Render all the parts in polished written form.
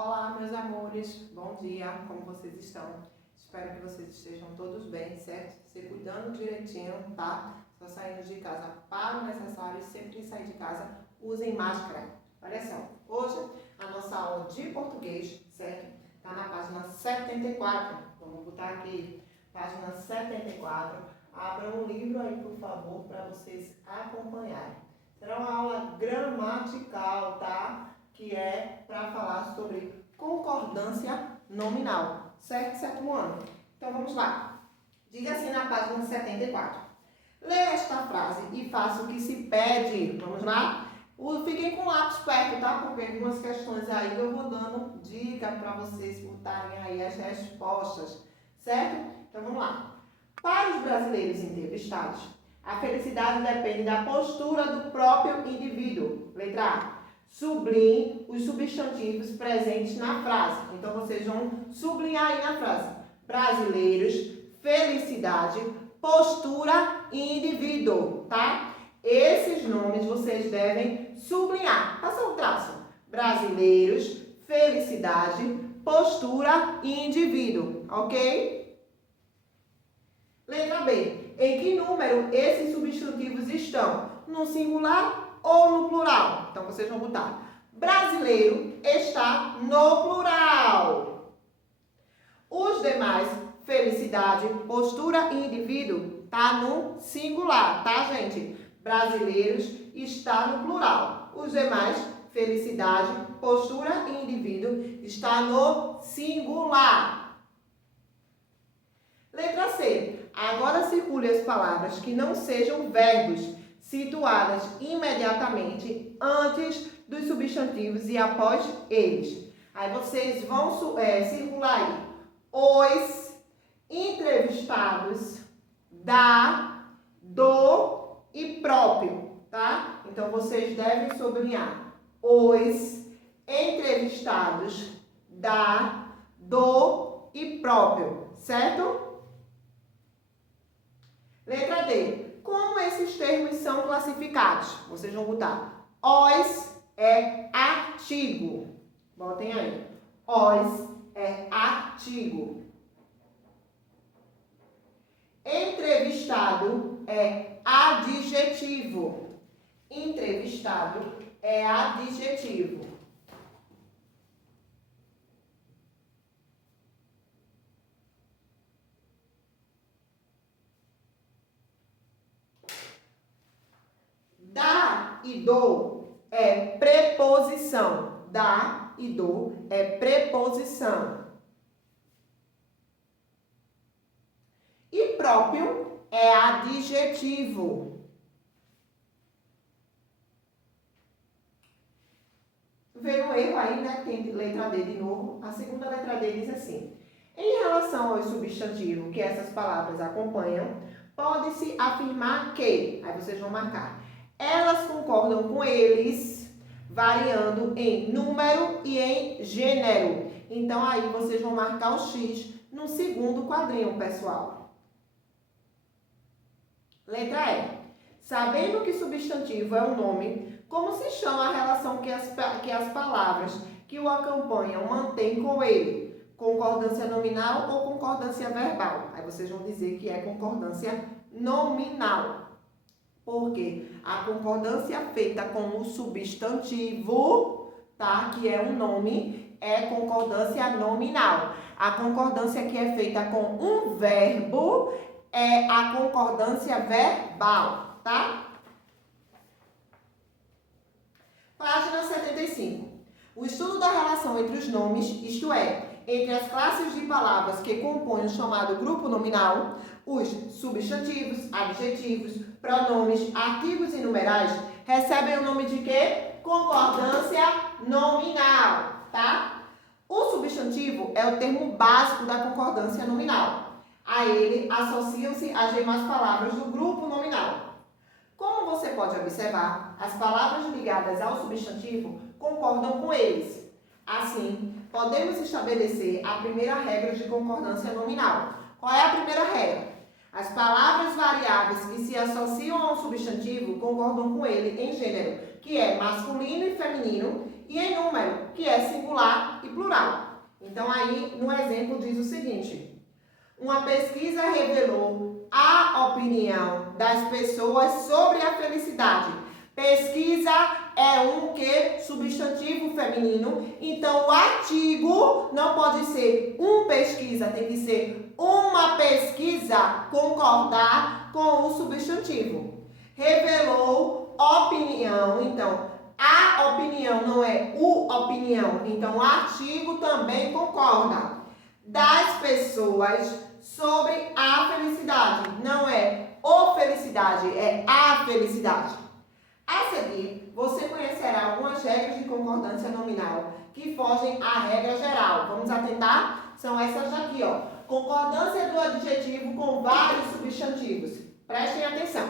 Olá, meus amores, bom dia, como vocês estão? Espero que vocês estejam todos bem, certo? Se cuidando direitinho, tá? Só saindo de casa para o necessário e sempre que sair de casa, usem máscara. Olha só, hoje a nossa aula de português, certo? Tá na página 74, vamos botar aqui, página 74. Abram o livro aí, por favor, para vocês acompanharem. Será uma aula gramatical, tá? Que é para falar sobre concordância nominal, certo? Sétimo ano. Então vamos lá. Diga assim na página 74. Leia esta frase e faça o que se pede. Vamos lá? Fiquem com o lápis perto, tá? Porque algumas questões aí eu vou dando dica para vocês botarem aí as respostas, certo? Então vamos lá. Para os brasileiros entrevistados, a felicidade depende da postura do próprio indivíduo. Letra A. Sublinhe os substantivos presentes na frase. Então, vocês vão sublinhar aí na frase. Brasileiros, felicidade, postura e indivíduo, tá? Esses nomes vocês devem sublinhar. Passa o traço. Brasileiros, felicidade, postura e indivíduo, ok? Letra B. Em que número esses substantivos estão? No singular ou no plural? Então, vocês vão botar. Brasileiro está no plural. Os demais, felicidade, postura e indivíduo, tá no singular, tá, gente? Brasileiros está no plural. Os demais, felicidade, postura e indivíduo, está no singular. Letra C. Agora circule as palavras que não sejam verbos, situadas imediatamente antes dos substantivos e após eles. Aí vocês vão circular aí. Os entrevistados, da, do e próprio, tá? Então, vocês devem sublinhar. Os entrevistados, da, do e próprio, certo? Letra D. Como esses termos são classificados? Vocês vão botar. Os é artigo. Botem aí. Os é artigo. Entrevistado é adjetivo. Entrevistado é adjetivo. Da e do é preposição. Da e do é preposição. E próprio é adjetivo. Veio um erro aí, né? Tem letra D de novo. A segunda letra D diz assim. Em relação ao substantivo que essas palavras acompanham, pode-se afirmar que, aí vocês vão marcar, elas concordam com eles, variando em número e em gênero. Então, aí vocês vão marcar o X no segundo quadrinho, pessoal. Letra E. Sabendo que substantivo é um nome, como se chama a relação que as palavras que o acompanham mantêm com ele? Concordância nominal ou concordância verbal? Aí vocês vão dizer que é concordância nominal. Porque a concordância feita com o substantivo, tá? Que é um nome, é concordância nominal. A concordância que é feita com um verbo é a concordância verbal, tá? Página 75. O estudo da relação entre os nomes, isto é, entre as classes de palavras que compõem o chamado grupo nominal, os substantivos, adjetivos, pronomes, artigos e numerais, recebem o nome de quê? Concordância nominal, tá? O substantivo é o termo básico da concordância nominal. A ele associam-se as demais palavras do grupo nominal. Como você pode observar, as palavras ligadas ao substantivo concordam com eles. Assim, podemos estabelecer a primeira regra de concordância nominal. Qual é a primeira regra? As palavras variáveis que se associam a um substantivo concordam com ele em gênero, que é masculino e feminino, e em número, que é singular e plural. plural. Então, aí, no exemplo, diz o seguinte: uma pesquisa revelou a opinião das pessoas sobre a felicidade. Pesquisa é um que? Substantivo feminino. Então, o artigo não pode ser pesquisa, tem que ser uma pesquisa, concordar com o substantivo. Revelou opinião, então, a opinião não é opinião. Então, o artigo também concorda. Das pessoas sobre a felicidade. Não é felicidade, é a felicidade. A seguir, você conhecerá algumas regras de concordância nominal que fogem à regra geral. Vamos atentar? São essas daqui, ó. Concordância do adjetivo com vários substantivos. Prestem atenção.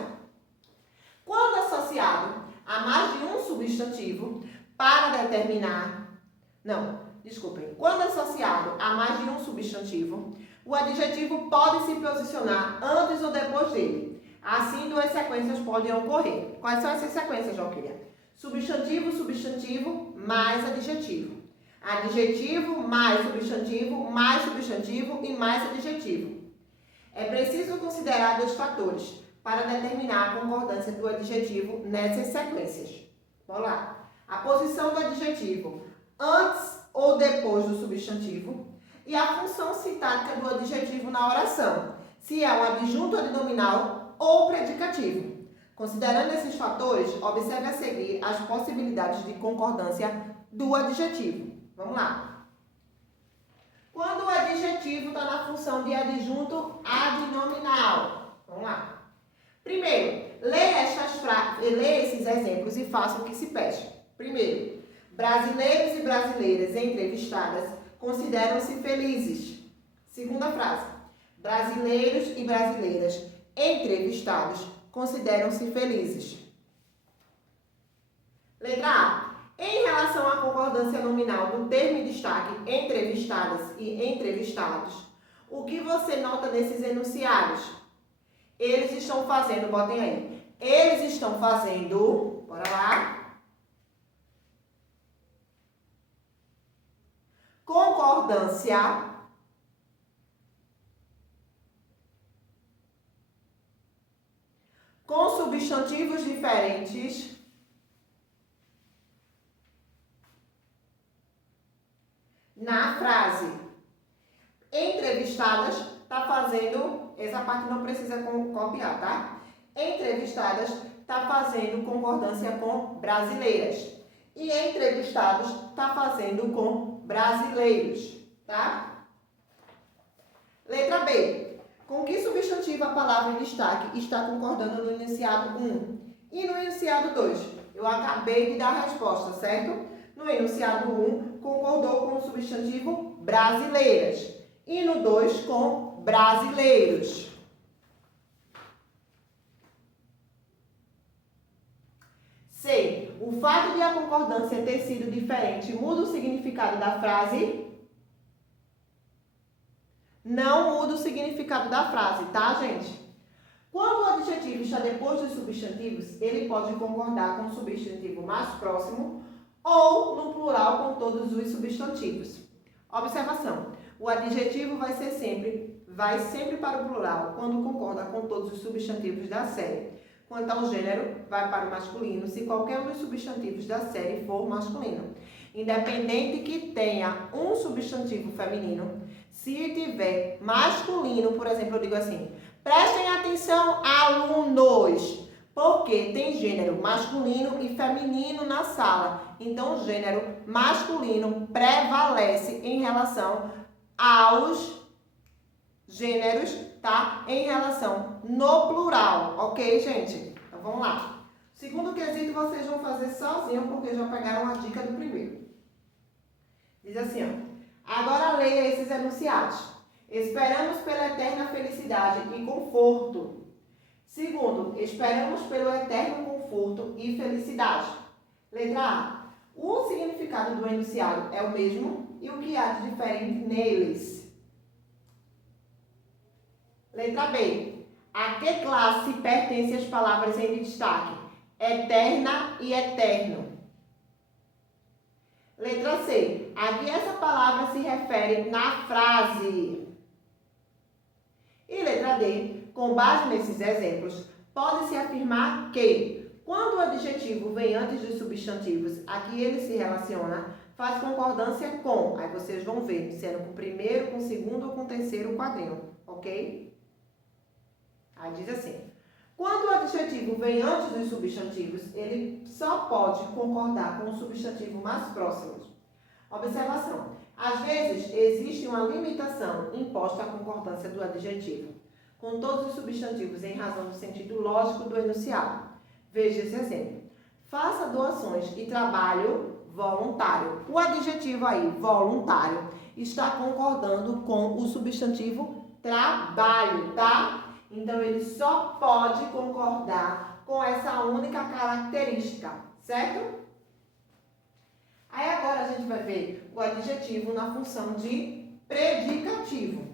Quando associado a mais de um substantivo para determinar... Quando associado a mais de um substantivo, o adjetivo pode se posicionar antes ou depois dele. Assim, duas sequências podem ocorrer. Quais são essas sequências, Joquília? Substantivo, substantivo, mais adjetivo. Adjetivo, mais substantivo e mais adjetivo. É preciso considerar dois fatores para determinar a concordância do adjetivo nessas sequências. Vamos lá. A posição do adjetivo antes ou depois do substantivo e a função sintática do adjetivo na oração, se é um adjunto adnominal ou predicativo. Considerando esses fatores, observe a seguir as possibilidades de concordância do adjetivo. Vamos lá. Quando o adjetivo está na função de adjunto adnominal. Vamos lá. Primeiro, leia esses exemplos e faça o que se pede. Primeiro, brasileiros e brasileiras entrevistadas consideram-se felizes. Segunda frase, brasileiros e brasileiras entrevistados consideram-se felizes. Letra A. Em relação à concordância nominal do termo em destaque entrevistadas e entrevistados, o que você nota nesses enunciados? Eles estão fazendo, botem aí, eles estão fazendo, bora lá, concordância com substantivos diferentes na frase. Entrevistadas está fazendo, essa parte não precisa copiar, tá? Entrevistadas está fazendo concordância com brasileiras. E entrevistados está fazendo com brasileiros, tá? Letra B. Com que substantivo a palavra em destaque está concordando no enunciado 1 e no enunciado 2? Eu acabei de dar a resposta, certo? No enunciado 1, concordou com o substantivo brasileiras. E no 2, com brasileiros. C. O fato de a concordância ter sido diferente muda o significado da frase? Não muda o significado da frase, tá, gente? Quando o adjetivo está depois dos substantivos, ele pode concordar com o substantivo mais próximo ou no plural com todos os substantivos. Observação. O adjetivo vai sempre para o plural quando concorda com todos os substantivos da série. Quanto ao gênero, vai para o masculino se qualquer um dos substantivos da série for masculino. Independente que tenha um substantivo feminino, se tiver masculino, por exemplo, eu digo assim, prestem atenção, alunos, porque tem gênero masculino e feminino na sala. Então, o gênero masculino prevalece em relação aos gêneros, tá? Em relação no plural, ok, gente? Então, vamos lá. Segundo quesito, vocês vão fazer sozinho, porque já pegaram a dica do primeiro. Diz assim, ó. Agora leia esses enunciados. Esperamos pela eterna felicidade e conforto. Segundo, esperamos pelo eterno conforto e felicidade. Letra A. O significado do enunciado é o mesmo e o que há de diferente neles? Letra B. A que classe pertencem as palavras em destaque? Eterna e eterno. Letra C. a que essa palavra se refere na frase. E letra D, com base nesses exemplos, pode-se afirmar que, quando o adjetivo vem antes dos substantivos a que ele se relaciona, faz concordância com, aí vocês vão ver, sendo com o primeiro, com o segundo ou com o terceiro quadrinho, ok? Aí diz assim, quando o adjetivo vem antes dos substantivos, ele só pode concordar com o substantivo mais próximo. Observação, às vezes existe uma limitação imposta à concordância do adjetivo com todos os substantivos em razão do sentido lógico do enunciado. Veja esse exemplo. Faça doações e trabalho voluntário. O adjetivo aí, voluntário, está concordando com o substantivo trabalho, tá? Então, ele só pode concordar com essa única característica, certo? Aí, agora, a gente vai ver o adjetivo na função de predicativo.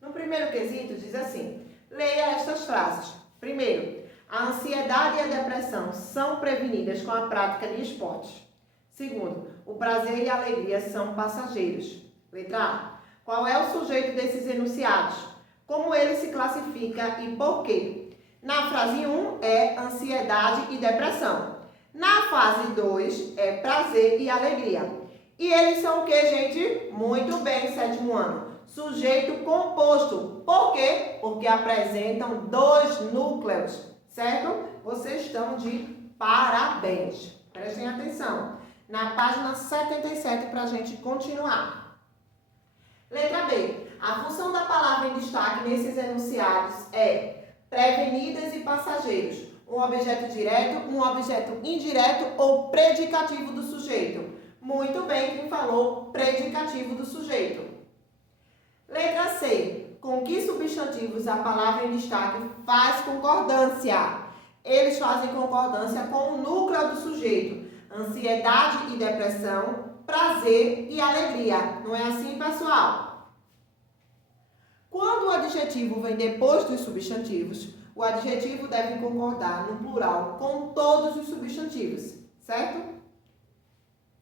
No primeiro quesito, diz assim, leia estas frases. Primeiro, a ansiedade e a depressão são prevenidas com a prática de esportes. Segundo, o prazer e a alegria são passageiros. Letra A. Qual é o sujeito desses enunciados? Como ele se classifica e por quê? Na frase 1 é ansiedade e depressão. Na fase 2 é prazer e alegria. E eles são o que, gente? Muito bem, sétimo ano. Sujeito composto. Por quê? Porque apresentam 2 núcleos, certo? Vocês estão de parabéns. Prestem atenção. Na página 77 para a gente continuar. Letra B. A função da palavra em destaque nesses enunciados é prevenidas e passageiros. Um objeto direto, um objeto indireto ou predicativo do sujeito. Muito bem, quem falou predicativo do sujeito. Letra C. Com que substantivos a palavra em destaque faz concordância? Eles fazem concordância com o núcleo do sujeito. Ansiedade e depressão, prazer e alegria. Não é assim, pessoal? Quando o adjetivo vem depois dos substantivos, o adjetivo deve concordar no plural com todos os substantivos, certo?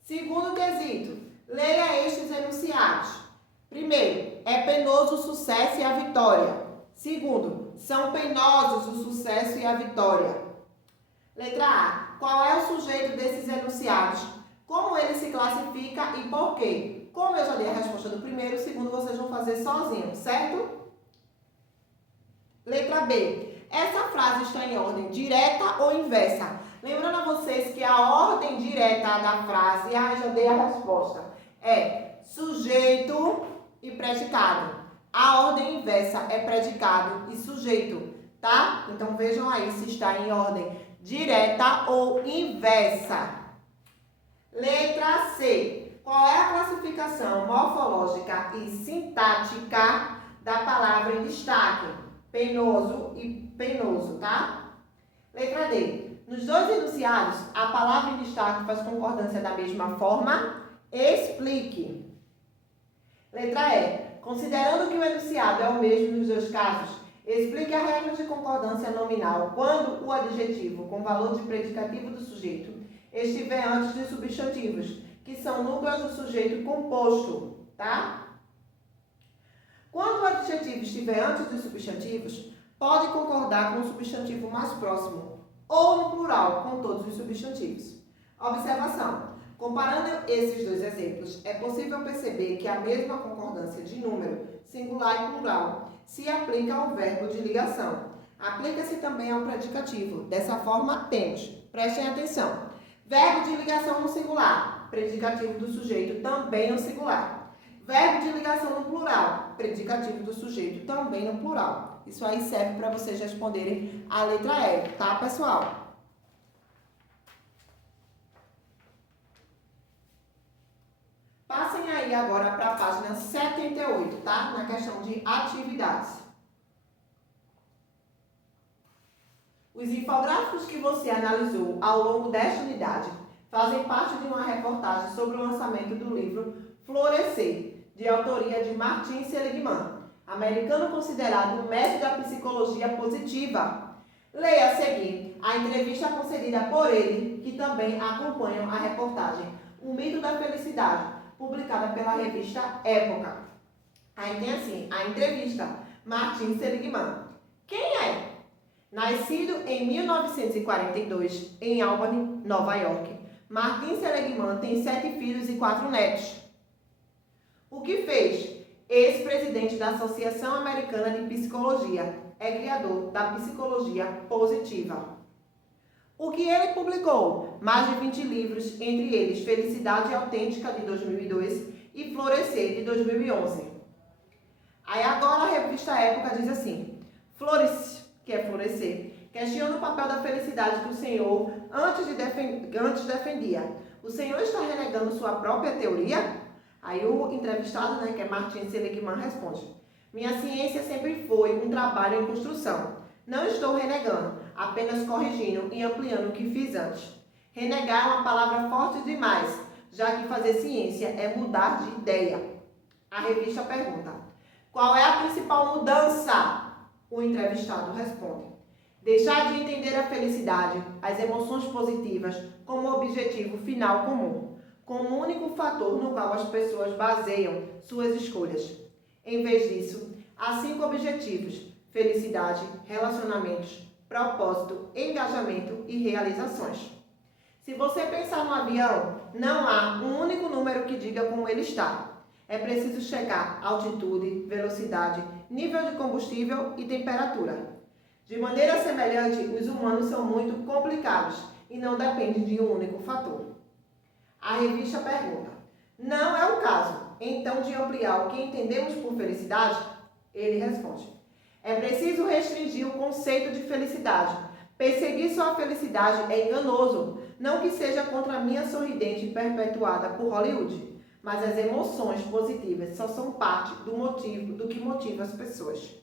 Segundo quesito, leia estes enunciados. Primeiro, é penoso o sucesso e a vitória. Segundo, são penosos o sucesso e a vitória. Letra A. Qual é o sujeito desses enunciados? Como ele se classifica e por quê? Como eu já dei a resposta do primeiro, o segundo vocês vão fazer sozinhos, certo? Letra B. Essa frase está em ordem direta ou inversa? Lembrando a vocês que a ordem direta da frase, já dei a resposta, é sujeito e predicado. A ordem inversa é predicado e sujeito, tá? Então, vejam aí se está em ordem direta ou inversa. Letra C. Qual é a classificação morfológica e sintática da palavra em destaque? Penoso e penoso, tá? Letra D. Nos dois enunciados, a palavra em destaque faz concordância da mesma forma? Explique. Letra E. Considerando que o enunciado é o mesmo nos dois casos, explique a regra de concordância nominal quando o adjetivo com valor de predicativo do sujeito estiver antes dos substantivos, que são núcleos do sujeito composto, tá? Quando o adjetivo estiver antes dos substantivos, pode concordar com o substantivo mais próximo, ou no plural, com todos os substantivos. Observação. Comparando esses dois exemplos, é possível perceber que a mesma concordância de número, singular e plural, se aplica ao verbo de ligação. Aplica-se também ao predicativo. Dessa forma, temos, prestem atenção, verbo de ligação no singular, predicativo do sujeito também no singular. Verbo de ligação no plural, predicativo do sujeito também no plural. Isso aí serve para vocês responderem a letra E, tá, pessoal? Passem aí agora para a página 78, tá? Na questão de atividades. Os infográficos que você analisou ao longo desta unidade fazem parte de uma reportagem sobre o lançamento do livro Florescer, de autoria de Martin Seligman, americano considerado o mestre da psicologia positiva. Leia a seguir a entrevista concedida por ele, que também acompanham a reportagem. O Mito da Felicidade, publicada pela revista Época. Aí tem assim, a entrevista, Martin Seligman. Quem é? Nascido em 1942, em Albany, Nova York, Martin Seligman tem 7 filhos e 4 netos. O que fez? Ex-presidente da Associação Americana de Psicologia, é criador da psicologia positiva. O que ele publicou? Mais de 20 livros, entre eles Felicidade Autêntica, de 2002, e Florescer, de 2011. Aí agora a revista Época diz assim, que é florescer, questiona o papel da felicidade que o Senhor antes defendia. O Senhor está renegando sua própria teoria? Aí o entrevistado, que é Martin Seligman, responde, minha ciência sempre foi um trabalho em construção. Não estou renegando, apenas corrigindo e ampliando o que fiz antes. Renegar é uma palavra forte demais, já que fazer ciência é mudar de ideia. A revista pergunta, qual é a principal mudança? O entrevistado responde, deixar de entender a felicidade, as emoções positivas, como objetivo final comum, como único fator no qual as pessoas baseiam suas escolhas. Em vez disso, há 5 objetivos: felicidade, relacionamentos, propósito, engajamento e realizações. Se você pensar no avião, não há um único número que diga como ele está. É preciso checar altitude, velocidade, nível de combustível e temperatura. De maneira semelhante, os humanos são muito complicados e não dependem de um único fator. A revista pergunta, não é o caso, então, de ampliar o que entendemos por felicidade? Ele responde, é preciso restringir o conceito de felicidade. Perseguir sua felicidade é enganoso, não que seja contra a minha sorridente perpetuada por Hollywood, mas as emoções positivas só são parte do que motiva as pessoas.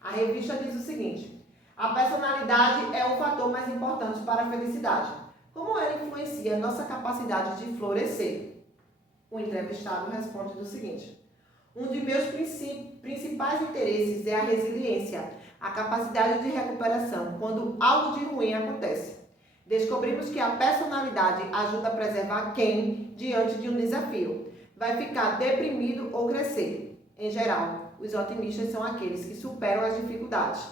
A revista diz o seguinte, a personalidade é o fator mais importante para a felicidade. Como ela influencia nossa capacidade de florescer? O entrevistado responde do seguinte, um de meus principais interesses é a resiliência, a capacidade de recuperação quando algo de ruim acontece. Descobrimos que a personalidade ajuda a preservar quem, diante de um desafio, vai ficar deprimido ou crescer. Em geral, os otimistas são aqueles que superam as dificuldades.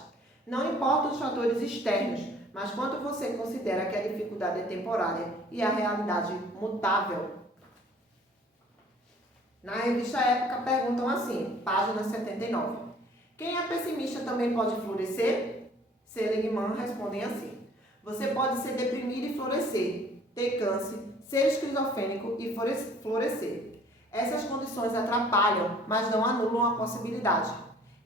Não importam os fatores externos, mas quanto você considera que a dificuldade é temporária e a realidade mutável. Na revista Época perguntam assim, página 79. Quem é pessimista também pode florescer? Seligman respondem assim. Você pode ser deprimido e florescer, ter câncer, ser esquizofrênico e florescer. Essas condições atrapalham, mas não anulam a possibilidade.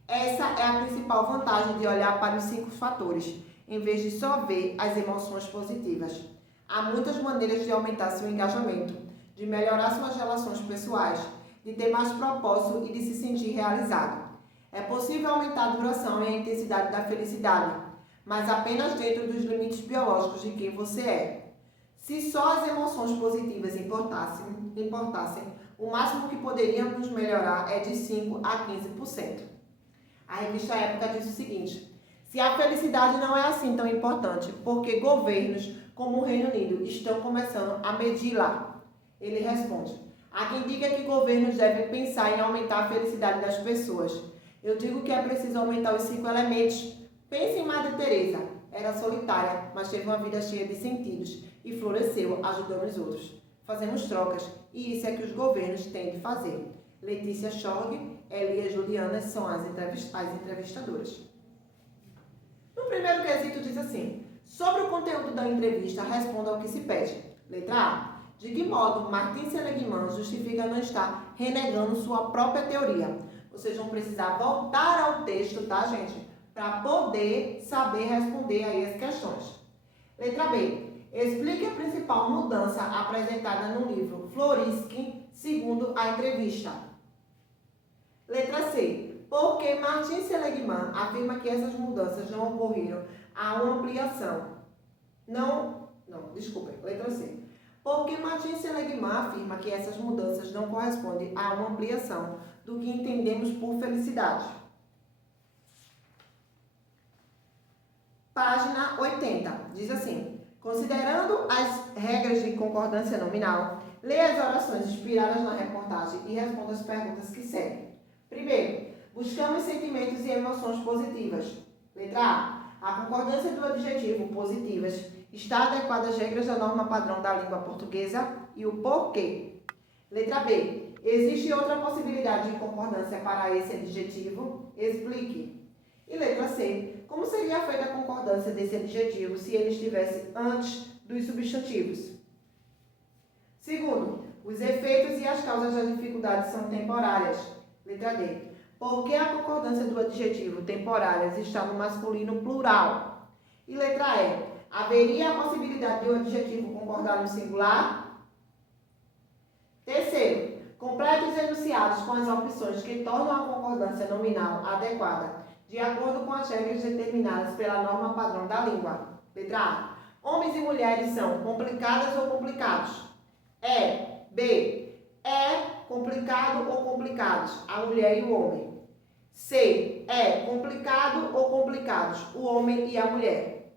Essa é a principal vantagem de olhar para os 5 fatores, em vez de só ver as emoções positivas. Há muitas maneiras de aumentar seu engajamento, de melhorar suas relações pessoais, de ter mais propósito e de se sentir realizado. É possível aumentar a duração e a intensidade da felicidade, mas apenas dentro dos limites biológicos de quem você é. Se só as emoções positivas importassem, o máximo que poderíamos melhorar é de 5 a 15%. A revista Época diz o seguinte, se a felicidade não é assim tão importante, porque governos como o Reino Unido estão começando a medi-la? Ele responde, há quem diga que governos devem pensar em aumentar a felicidade das pessoas. Eu digo que é preciso aumentar os 5 elementos. Pense em Madre Teresa. Era solitária, mas teve uma vida cheia de sentidos e floresceu ajudando os outros. Fazemos trocas e isso é que os governos têm de fazer. Letícia Schorg, Elia Juliana são as entrevistadoras. No primeiro quesito diz assim, sobre o conteúdo da entrevista, responda ao que se pede. Letra A. De que modo Martin Seligman justifica não estar renegando sua própria teoria? Vocês vão precisar voltar ao texto, tá, gente? Para poder saber responder aí as questões. Letra B. Explique a principal mudança apresentada no livro Florescer, segundo a entrevista. Letra C. Por que Martin Seligman afirma que essas mudanças não ocorreram a uma ampliação? Letra C. Porque Martin Seligman afirma que essas mudanças não correspondem a uma ampliação do que entendemos por felicidade. Página 80, diz assim, considerando as regras de concordância nominal, Leia as orações inspiradas na reportagem e responda as perguntas que seguem. Primeiro, buscamos sentimentos e emoções positivas. Letra A. A concordância do adjetivo positivas está adequada às regras da norma padrão da língua portuguesa e o porquê. Letra B. Existe outra possibilidade de concordância para esse adjetivo? Explique. E letra C. Como seria feita a concordância desse adjetivo se ele estivesse antes dos substantivos? Segundo, os efeitos e as causas das dificuldades são temporárias. Letra D. Por que a concordância do adjetivo temporárias está no masculino plural? E letra E. Haveria a possibilidade de o adjetivo concordar no singular? Terceiro, complete os enunciados com as opções que tornam a concordância nominal adequada, de acordo com as regras determinadas pela norma padrão da língua. Letra A. Homens e mulheres são complicadas ou complicados? B. É complicado ou complicados, a mulher e o homem. C. É complicado ou complicados, o homem e a mulher.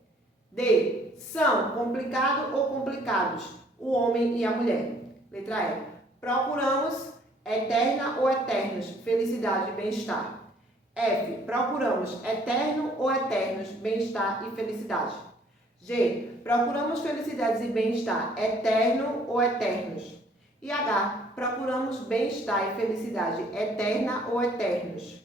D. São complicado ou complicados, o homem e a mulher. Letra E. Procuramos eterna ou eternos, felicidade e bem-estar. F. Procuramos eterno ou eternos, bem-estar e felicidade. G. Procuramos felicidades e bem-estar, eterno ou eternos. E H. Procuramos bem-estar e felicidade, eterna ou eternos.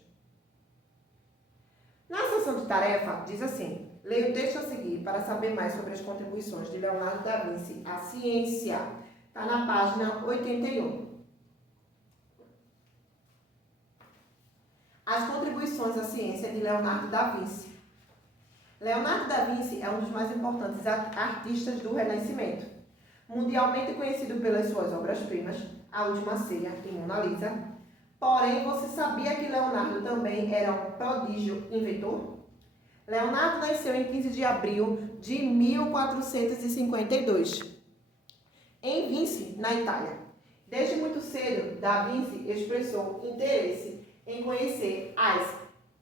Na seção de tarefa, diz assim: leia o texto a seguir para saber mais sobre as contribuições de Leonardo da Vinci à ciência. Está na página 81. As contribuições à ciência de Leonardo da Vinci. Leonardo da Vinci é um dos mais importantes artistas do Renascimento. Mundialmente conhecido pelas suas obras-primas, A Última Ceia e Mona Lisa. Porém, você sabia que Leonardo também era um prodígio inventor? Leonardo nasceu em 15 de abril de 1452, em Vinci, na Itália. Desde muito cedo, Da Vinci expressou interesse em conhecer as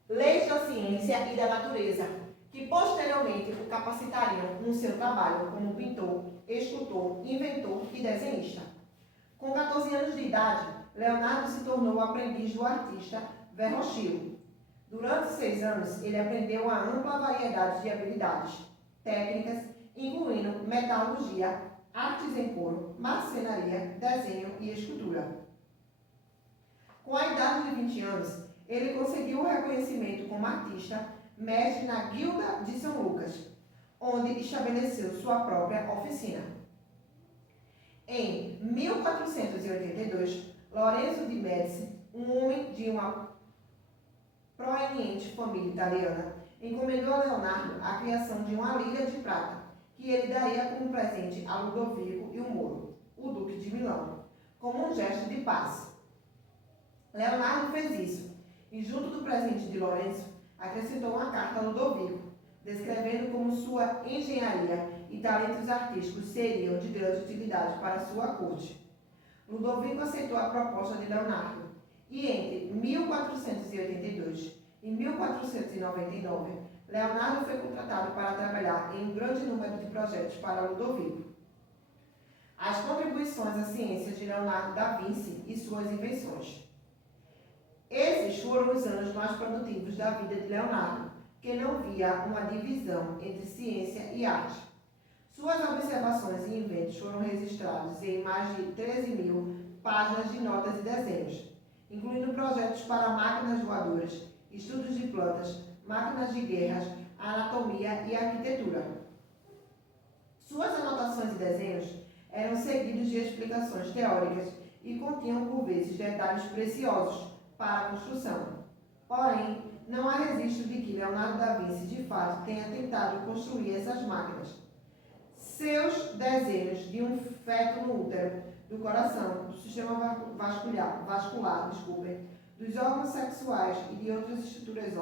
leis da ciência e da natureza, que posteriormente o capacitariam no seu trabalho como pintor, escultor, inventor e desenhista. Com 14 anos de idade, Leonardo se tornou aprendiz do artista Verrocchio. Durante 6 anos, ele aprendeu a ampla variedade de habilidades técnicas, incluindo metalurgia, artes em couro, marcenaria, desenho e escultura. Com a idade de 20 anos, ele conseguiu o reconhecimento como artista, mestre na Guilda de São Lucas, onde estabeleceu sua própria oficina. Em 1482, Lorenzo de Médici, um homem de uma proeminente família italiana, encomendou a Leonardo a criação de uma lira de prata, que ele daria como presente a Ludovico e o Moro, o Duque de Milão, como um gesto de paz. Leonardo fez isso, e junto do presente de Lorenzo, acrescentou uma carta a Ludovico, descrevendo como sua engenharia e talentos artísticos seriam de grande utilidade para sua corte. Ludovico aceitou a proposta de Leonardo, e entre 1482 e 1499, Leonardo foi contratado para trabalhar em um grande número de projetos para Ludovico. As contribuições à ciência de Leonardo da Vinci e suas invenções. Esses foram os anos mais produtivos da vida de Leonardo, que não via uma divisão entre ciência e arte. Suas observações e inventos foram registrados em mais de 13.000 páginas de notas e desenhos, incluindo projetos para máquinas voadoras, estudos de plantas, máquinas de guerras, anatomia e arquitetura. Suas anotações e desenhos eram seguidos de explicações teóricas e continham, por vezes, detalhes preciosos para a construção. Porém, não há registro de que Leonardo da Vinci, de fato, tenha tentado construir essas máquinas. Seus desenhos de um feto no útero, do coração, do sistema vascular, dos órgãos sexuais e de outras estruturas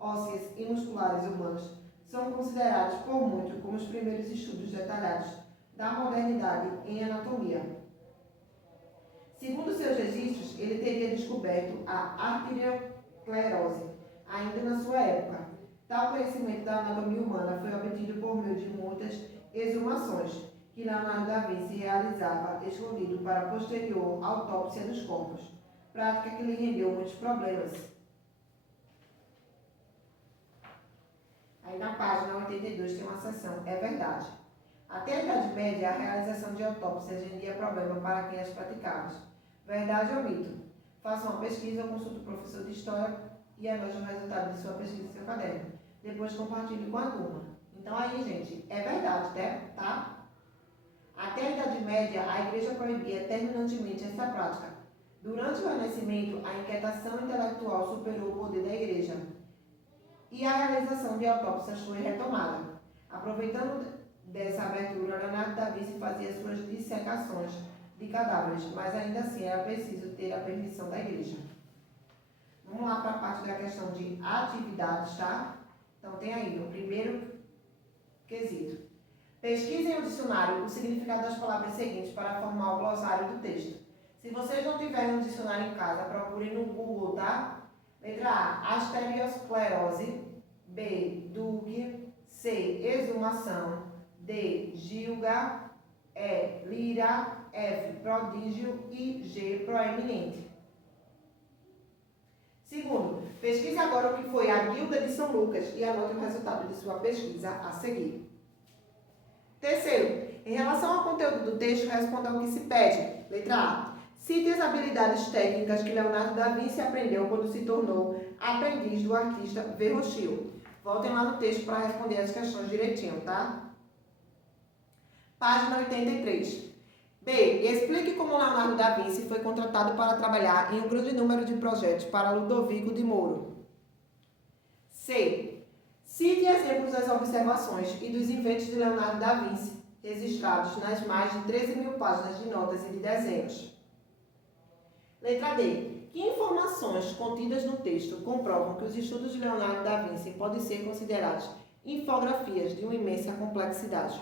ósseas e musculares humanas são considerados por muitos como os primeiros estudos detalhados da modernidade em anatomia. Segundo seus registros, ele teria descoberto a arteriosclerose ainda na sua época. Tal conhecimento da anatomia humana foi obtido por meio de muitas exumações, que Leonardo da Vinci realizava escondido para a posterior autópsia dos corpos, prática que lhe rendeu muitos problemas. Aí na página 82 tem uma seção, é verdade. Até a Idade Média, a realização de autópsias rendia problema para quem as praticava. Verdade ou mito? Faça uma pesquisa ou consulte o professor de História e anote o resultado de sua pesquisa em seu caderno. Depois compartilhe com a turma. Então aí, gente, é verdade, né? Tá? Até a Idade Média, a Igreja proibia terminantemente essa prática. Durante o Renascimento, a inquietação intelectual superou o poder da Igreja e a realização de autópsias foi retomada. Aproveitando dessa abertura, Leonardo da Vinci fazia suas dissecações de cadáveres, mas ainda assim era preciso ter a permissão da Igreja. Vamos lá para a parte da questão de atividades, tá? Então tem aí o primeiro quesito. Pesquisem o dicionário o significado das palavras seguintes para formar o glossário do texto. Se vocês não tiverem um dicionário em casa, procurem no Google, tá? Letra A, arteriosclerose. B, Dug. C, exumação. D, Gilga. E, lira. F, prodígio. E G, proeminente. Segundo, pesquise agora o que foi a Guilda de São Lucas e anote o resultado de sua pesquisa a seguir. Terceiro, em relação ao conteúdo do texto, responda ao que se pede. Letra A. Cite as habilidades técnicas que Leonardo da Vinci aprendeu quando se tornou aprendiz do artista Verrocchio. Voltem lá no texto para responder as questões direitinho, tá? Página 83. B. Explique como Leonardo da Vinci foi contratado para trabalhar em um grande número de projetos para Ludovico de Moro. C. Cite exemplos das observações e dos inventos de Leonardo da Vinci, registrados nas mais de 13.000 páginas de notas e de desenhos. Letra D. Que informações contidas no texto comprovam que os estudos de Leonardo da Vinci podem ser considerados infografias de uma imensa complexidade?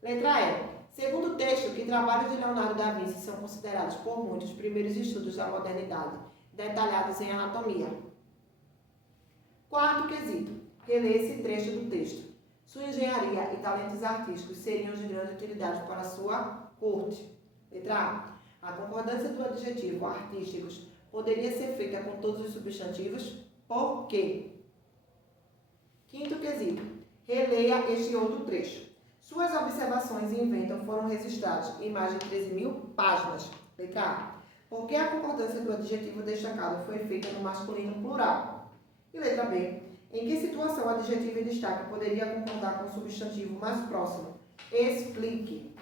Letra E. Segundo o texto, que trabalhos de Leonardo da Vinci são considerados por muitos primeiros estudos da modernidade, detalhados em anatomia. Quarto quesito. Relê esse trecho do texto. Sua engenharia e talentos artísticos seriam de grande utilidade para a sua corte. Letra A. A concordância do adjetivo artísticos poderia ser feita com todos os substantivos. Por quê? Quinto quesito. Releia este outro trecho. Suas observações e inventos foram registrados em mais de 13.000 páginas. Letra A. Por que a concordância do adjetivo destacado foi feita no masculino plural? E letra B. Em que situação o adjetivo em destaque poderia concordar com o substantivo mais próximo? Explique.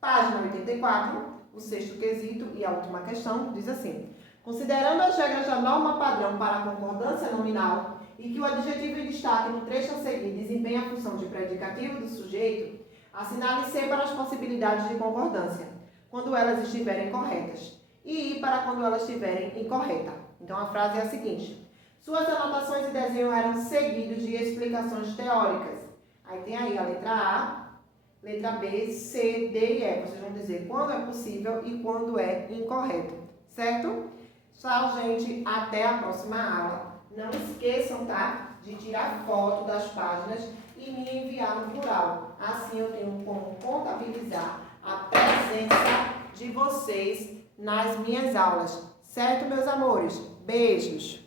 Página 84, o sexto quesito e a última questão, diz assim. Considerando as regras da norma padrão para a concordância nominal e que o adjetivo em destaque no trecho a seguir desempenha a função de predicativo do sujeito, assinale C para as possibilidades de concordância, quando elas estiverem corretas, e I para quando elas estiverem incorretas. Então, a frase é a seguinte. Suas anotações e desenho eram seguidos de explicações teóricas. Aí tem aí a letra A, letra B, C, D e E. Vocês vão dizer quando é possível e quando é incorreto. Certo? Tchau, gente. Até a próxima aula. Não esqueçam, tá? De tirar foto das páginas e me enviar no plural. Assim eu tenho como contabilizar a presença de vocês nas minhas aulas. Certo, meus amores? Beijos!